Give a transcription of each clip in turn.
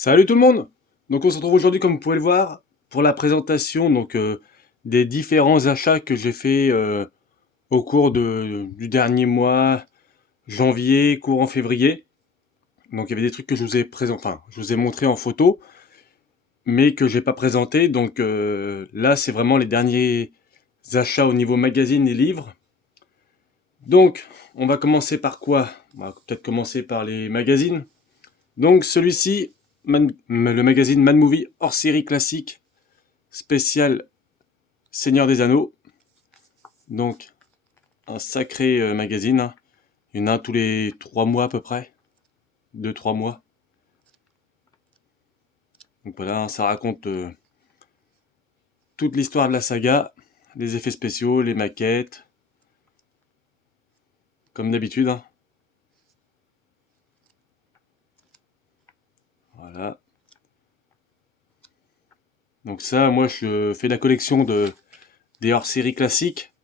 Salut tout le monde! Donc on se retrouve aujourd'hui, comme vous pouvez le voir, pour la présentation des différents achats que j'ai fait au cours du dernier mois, janvier, courant février. Donc il y avait des trucs que je vous ai enfin, je vous ai montré en photo, mais que j'ai pas présenté. Donc là, c'est vraiment les derniers achats au niveau magazine et livres. Donc, on va commencer par quoi? On va peut-être commencer par les magazines. Donc celui-ci, le magazine Mad Movie hors série classique spécial Seigneur des Anneaux. Donc un sacré magazine, hein. Il y en a un tous les 3 mois à peu près. 2-3 mois. Donc voilà, hein, ça raconte toute l'histoire de la saga, les effets spéciaux, les maquettes, comme d'habitude, hein. Voilà. Donc ça, moi je fais la collection des hors-séries classiques.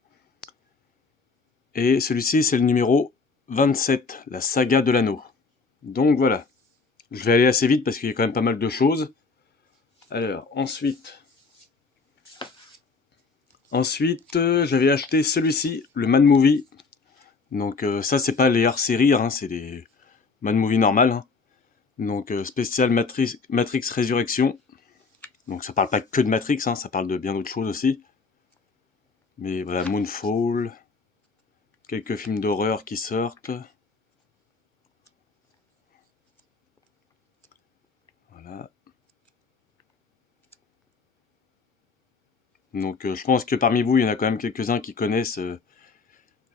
Et celui-ci, c'est le numéro 27, la saga de l'anneau. Donc voilà. Je vais aller assez vite parce qu'il y a quand même pas mal de choses. Alors, ensuite, j'avais acheté celui-ci, le Mad Movie. Donc ça, c'est pas les hors-séries, hein, c'est les Mad Movie normales, hein. Donc spécial Matrix Résurrection. Donc ça parle pas que de Matrix, hein, ça parle de bien d'autres choses aussi. Mais voilà, Moonfall, quelques films d'horreur qui sortent. Voilà. Donc je pense que parmi vous, il y en a quand même quelques-uns qui connaissent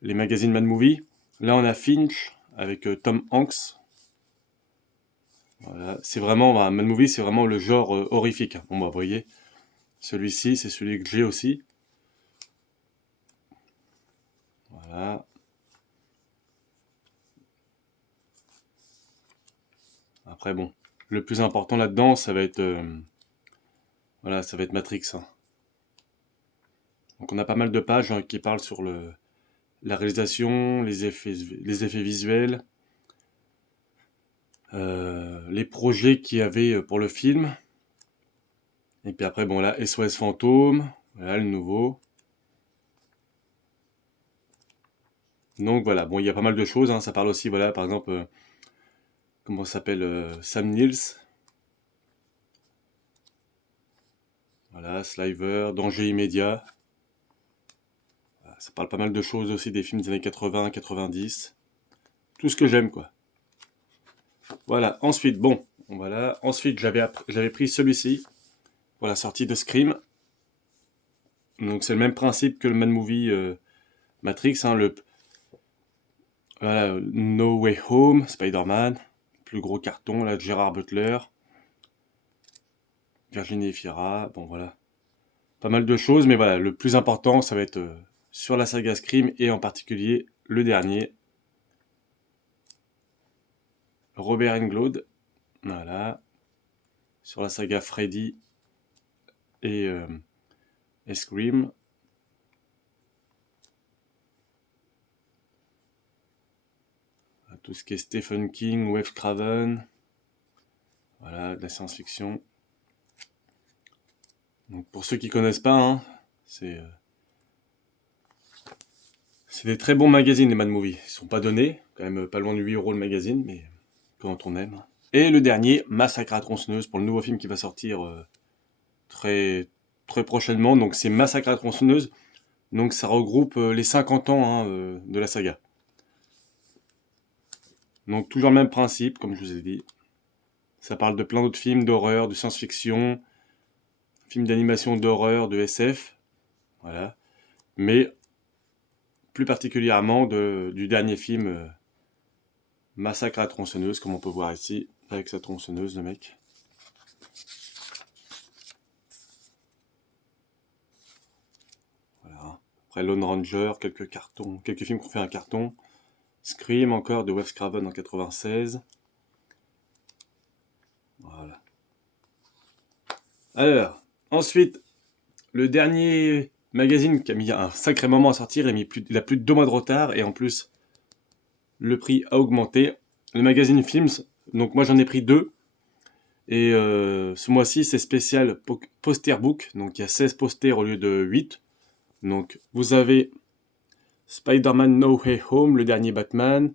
les magazines Mad Movie. Là, on a Finch avec Tom Hanks. Voilà. C'est vraiment, bah, Mad Movie, c'est vraiment le genre horrifique, hein. Bon, bah, vous voyez, celui-ci, c'est celui que j'ai aussi. Voilà. Après, bon, le plus important là-dedans, ça va être, voilà, ça va être Matrix, hein. Donc, on a pas mal de pages hein, qui parlent sur la réalisation, les effets visuels, les projets qu'il y avait pour le film. Et puis après, bon, là, SOS Fantôme, voilà, le nouveau. Donc voilà, bon, il y a pas mal de choses, hein. Ça parle aussi, voilà, par exemple, comment ça s'appelle, Sam Neill. Voilà, Sliver, Danger immédiat. Voilà, ça parle pas mal de choses aussi, des films des années 80, 90. Tout ce que j'aime, quoi. Voilà, ensuite, bon, voilà. Ensuite, j'avais pris celui-ci pour la sortie de Scream. Donc c'est le même principe que le Mad Movie Matrix, hein, voilà, No Way Home, Spider-Man, plus gros carton, là, de Gerard Butler, Virginie Efira, bon voilà. Pas mal de choses, mais voilà, le plus important, ça va être sur la saga Scream, et en particulier le dernier, Robert Englund, voilà, sur la saga Freddy et, euh, et Scream. Tout ce qui est Stephen King, Wes Craven, voilà, de la science-fiction. Donc pour ceux qui connaissent pas, hein, c'est des très bons magazines, les Mad Movie. Ils sont pas donnés, quand même pas loin de 8 € le magazine, mais quand on aime. Et le dernier, Massacre à la tronçonneuse, pour le nouveau film qui va sortir très, très prochainement. Donc c'est Massacre à la tronçonneuse. Donc ça regroupe les 50 ans hein, de la saga. Donc toujours le même principe, comme je vous ai dit. Ça parle de plein d'autres films d'horreur, de science-fiction, films d'animation d'horreur, de SF. Voilà. Mais plus particulièrement du dernier film Massacre à la tronçonneuse, comme on peut voir ici, avec sa tronçonneuse, le mec. Voilà. Après Lone Ranger, quelques cartons, quelques films qu'on fait un carton. Scream encore de Wes Craven en 96. Voilà. Alors, ensuite, le dernier magazine qui a mis un sacré moment à sortir, il a plus de 2 mois de retard, et en plus, le prix a augmenté. Le magazine Films, donc moi j'en ai pris 2. Et ce mois-ci, c'est spécial poster book. Donc il y a 16 posters au lieu de 8. Donc vous avez Spider-Man No Way Home, le dernier Batman,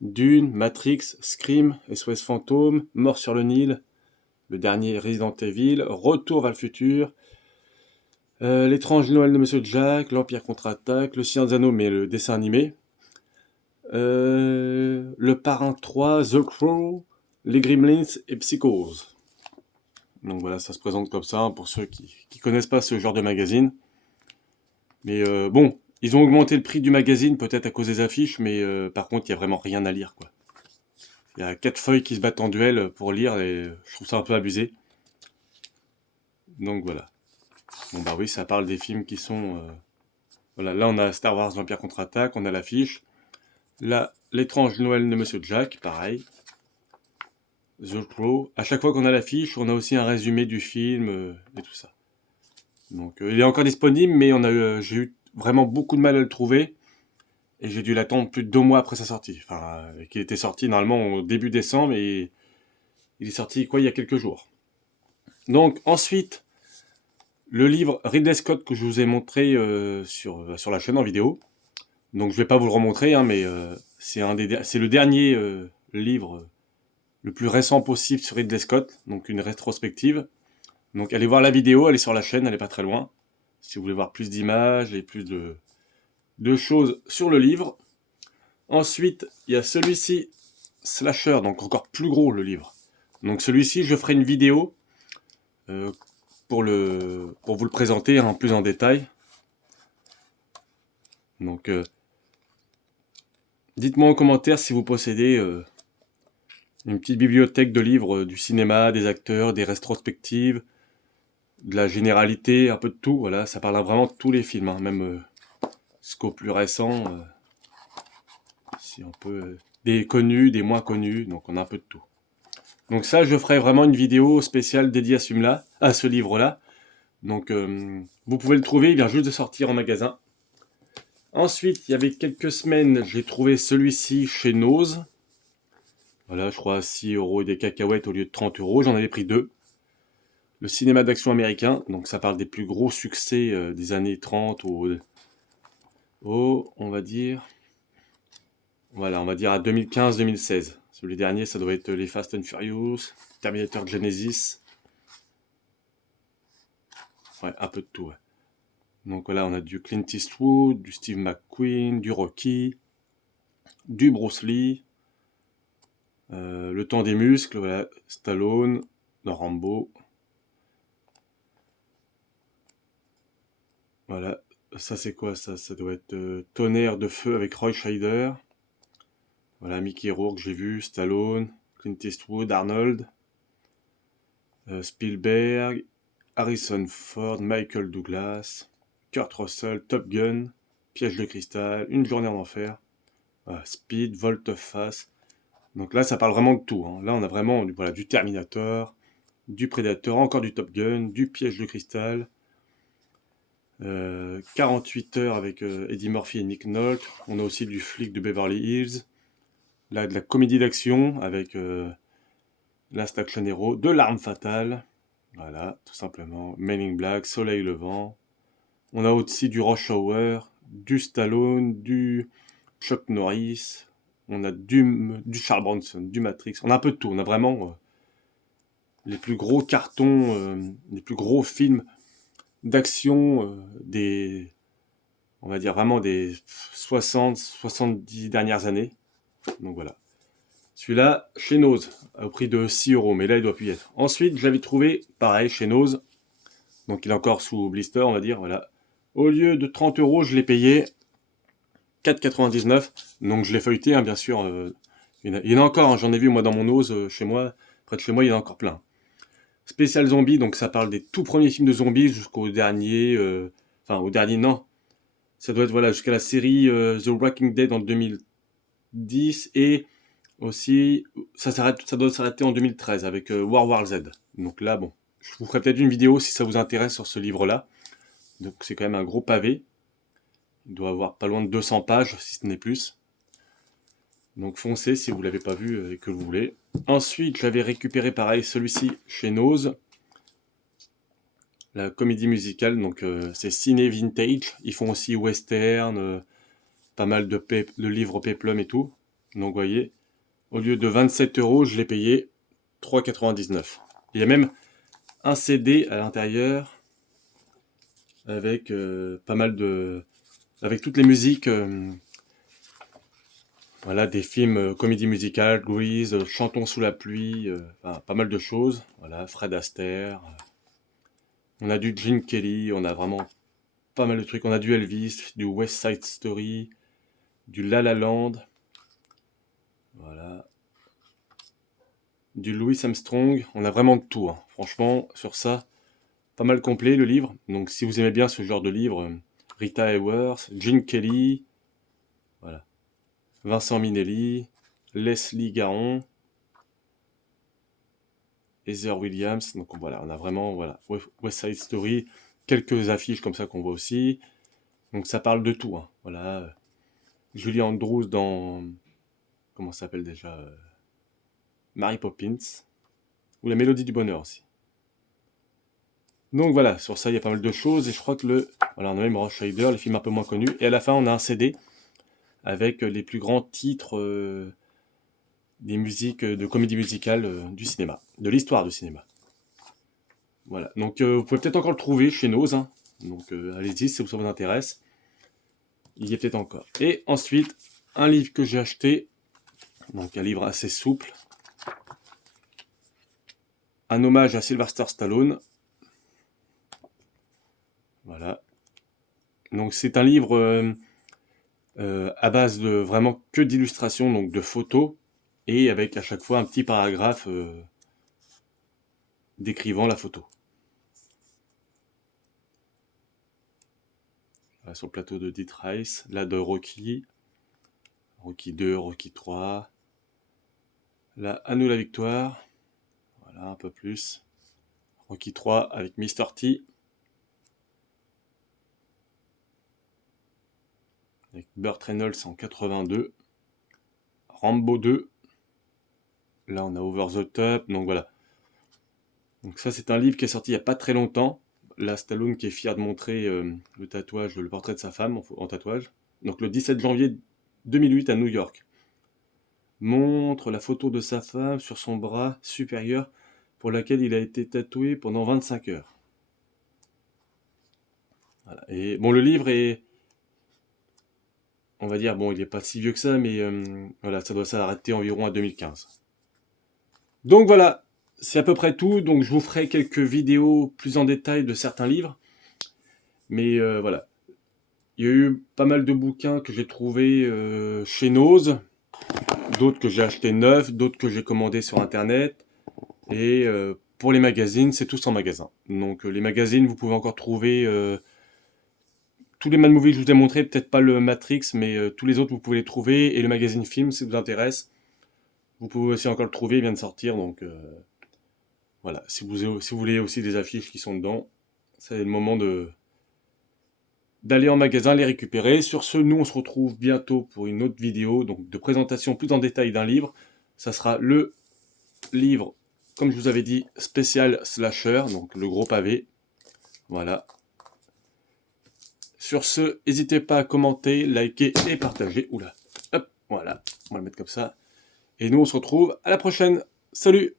Dune, Matrix, Scream, SOS Fantôme, Mort sur le Nil, le dernier Resident Evil, Retour vers le futur, L'étrange Noël de Monsieur Jack, L'Empire contre-attaque, Le Seigneur des Anneaux, mais le dessin animé, Le Parrain 3, The Crow, Les Gremlins et Psychose. Donc voilà, ça se présente comme ça, hein, pour ceux qui connaissent pas ce genre de magazine. Mais bon, ils ont augmenté le prix du magazine, peut-être à cause des affiches, mais par contre, il y a vraiment rien à lire, quoi. Il y a 4 feuilles qui se battent en duel pour lire, et je trouve ça un peu abusé. Donc voilà. Bon bah oui, ça parle des films qui sont... Voilà, là on a Star Wars l'Empire contre-attaque, on a l'affiche. Là, L'étrange Noël de Monsieur Jack, pareil. The Crow. À chaque fois qu'on a l'affiche, on a aussi un résumé du film et tout ça. Donc il est encore disponible, mais j'ai eu vraiment beaucoup de mal à le trouver. Et j'ai dû l'attendre plus de 2 mois après sa sortie. Enfin, qu'il était sorti normalement au début décembre, et il est sorti quoi il y a quelques jours. Donc ensuite, le livre Ridley Scott que je vous ai montré sur la chaîne en vidéo. Donc je vais pas vous le remontrer, hein, mais c'est le dernier livre le plus récent possible sur Ridley Scott, donc une rétrospective. Donc allez voir la vidéo, elle est sur la chaîne, elle est pas très loin. Si vous voulez voir plus d'images et plus de choses sur le livre. Ensuite, il y a celui-ci, Slasher, donc encore plus gros le livre. Donc celui-ci, je ferai une vidéo euh, pour vous le présenter, hein, plus en détail. Donc dites-moi en commentaire si vous possédez une petite bibliothèque de livres du cinéma, des acteurs, des rétrospectives, de la généralité, un peu de tout. Voilà, ça parle vraiment de tous les films, hein, même ce qu'au plus récent, si on peut, des connus, des moins connus, donc on a un peu de tout. Donc ça, je ferai vraiment une vidéo spéciale dédiée à ce film-là, à ce livre-là. Donc vous pouvez le trouver, il vient juste de sortir en magasin. Ensuite, il y avait quelques semaines, j'ai trouvé celui-ci chez Nose. Voilà, je crois à 6 € et des cacahuètes au lieu de 30 €. J'en avais pris 2. Le cinéma d'action américain, donc ça parle des plus gros succès des années 30 on va dire, voilà, on va dire à 2015-2016. Celui dernier, ça doit être les Fast and Furious, Terminator Genesis. Ouais, un peu de tout, ouais. Donc voilà, on a du Clint Eastwood, du Steve McQueen, du Rocky, du Bruce Lee, Le Temps des muscles, voilà, Stallone, le Rambo. Voilà, ça c'est quoi ça? Ça doit être Tonnerre de feu avec Roy Scheider. Voilà, Mickey Rourke, j'ai vu, Stallone, Clint Eastwood, Arnold, Spielberg, Harrison Ford, Michael Douglas, Kurt Russell, Top Gun, Piège de cristal, Une journée en enfer, Speed, Volte-face. Donc là, ça parle vraiment de tout, hein. Là, on a vraiment voilà, du Terminator, du Predator, encore du Top Gun, du Piège de cristal, 48 heures avec Eddie Murphy et Nick Nolte. On a aussi du flic de Beverly Hills. Là, de la comédie d'action avec Last Action Hero, de L'Arme Fatale. Voilà, tout simplement. Men in Black, Soleil Levant. On a aussi du Rush Hour, du Stallone, du Chuck Norris. On a du Charles Bronson, du Matrix. On a un peu de tout. On a vraiment les plus gros cartons, les plus gros films d'action on va dire vraiment des 60-70 dernières années. Donc voilà. Celui-là, chez Nose, au prix de 6 €, mais là, il doit plus y être. Ensuite, je l'avais trouvé, pareil, chez Nose. Donc il est encore sous blister, on va dire, voilà. Au lieu de 30 €, je l'ai payé 4,99 €. Donc je l'ai feuilleté, hein, bien sûr. Il y en a encore, hein, j'en ai vu moi dans mon Nose, chez moi. Près de chez moi, il y en a encore plein. Spécial zombie, donc ça parle des tout premiers films de zombies jusqu'au dernier. Enfin, au dernier, non. Ça doit être, voilà, jusqu'à la série The Walking Dead en 2010. Et aussi, ça doit s'arrêter en 2013 avec World War Z. Donc là, bon, je vous ferai peut-être une vidéo si ça vous intéresse sur ce livre-là. Donc c'est quand même un gros pavé. Il doit avoir pas loin de 200 pages, si ce n'est plus. Donc foncez si vous l'avez pas vu et que vous voulez. Ensuite, j'avais récupéré pareil celui-ci chez Nose, la comédie musicale, donc c'est Ciné Vintage. Ils font aussi western, pas mal de livres péplum et tout. Donc vous voyez, au lieu de 27 euros, je l'ai payé 3,99. Il y a même un CD à l'intérieur avec pas mal de... avec toutes les musiques, voilà, des films comédie musicale, Grease, Chantons sous la pluie, enfin, pas mal de choses. Voilà, Fred Astaire. On a du Gene Kelly, on a vraiment pas mal de trucs. On a du Elvis, du West Side Story, du La La Land. Voilà. Du Louis Armstrong. On a vraiment de tout, hein. Franchement, sur ça, pas mal complet le livre. Donc si vous aimez bien ce genre de livre, Rita Hayworth, Gene Kelly, voilà. Vincent Minnelli, Leslie Garon, Heather Williams. Donc voilà, on a vraiment voilà, West Side Story, quelques affiches comme ça qu'on voit aussi. Donc ça parle de tout, hein. Voilà. Julie Andrews dans... Comment ça s'appelle déjà Mary Poppins. Ou La Mélodie du Bonheur aussi. Donc voilà, sur ça il y a pas mal de choses. Et je crois que voilà, on a même Rush Rider, les films un peu moins connus. Et à la fin on a un CD avec les plus grands titres des musiques de comédie musicale du cinéma, de l'histoire du cinéma. Voilà, donc vous pouvez peut-être encore le trouver chez Nose, hein. Donc allez-y si ça vous intéresse. Il y est peut-être encore. Et ensuite, un livre que j'ai acheté, donc un livre assez souple, un hommage à Sylvester Stallone. Voilà. Donc c'est un livre à base de vraiment que d'illustrations, donc de photos, et avec à chaque fois un petit paragraphe décrivant la photo. Voilà, sur le plateau de Death Race, là de Rocky, Rocky 2, Rocky 3, là à nous la victoire, voilà un peu plus, Rocky 3 avec Mr. T, avec Burt Reynolds en 82, Rambo 2, là on a Over the Top, donc voilà. Donc ça c'est un livre qui est sorti il n'y a pas très longtemps. Là Stallone qui est fier de montrer le tatouage, le portrait de sa femme en tatouage. Donc le 17 janvier 2008 à New York. Montre la photo de sa femme sur son bras supérieur pour laquelle il a été tatoué pendant 25 heures. Voilà. Et bon, le livre est, on va dire, bon, il n'est pas si vieux que ça, mais voilà, ça doit s'arrêter environ à 2015. Donc voilà, c'est à peu près tout. Donc je vous ferai quelques vidéos plus en détail de certains livres. Mais voilà, il y a eu pas mal de bouquins que j'ai trouvés chez Nose, d'autres que j'ai achetés neufs, d'autres que j'ai commandés sur Internet. Et pour les magazines, c'est tous en magasin. Donc les magazines, vous pouvez encore trouver tous les Mad Movies que je vous ai montrés, peut-être pas le Matrix, mais tous les autres, vous pouvez les trouver. Et le magazine film, si ça vous intéresse, vous pouvez aussi encore le trouver, il vient de sortir. Donc voilà, si vous voulez aussi des affiches qui sont dedans, c'est le moment d'aller en magasin les récupérer. Sur ce, nous on se retrouve bientôt pour une autre vidéo donc de présentation plus en détail d'un livre. Ça sera le livre, comme je vous avais dit, spécial slasher, donc le gros pavé. Voilà. Sur ce, n'hésitez pas à commenter, liker et partager. Oula, hop, voilà, on va le mettre comme ça. Et nous on se retrouve à la prochaine. Salut!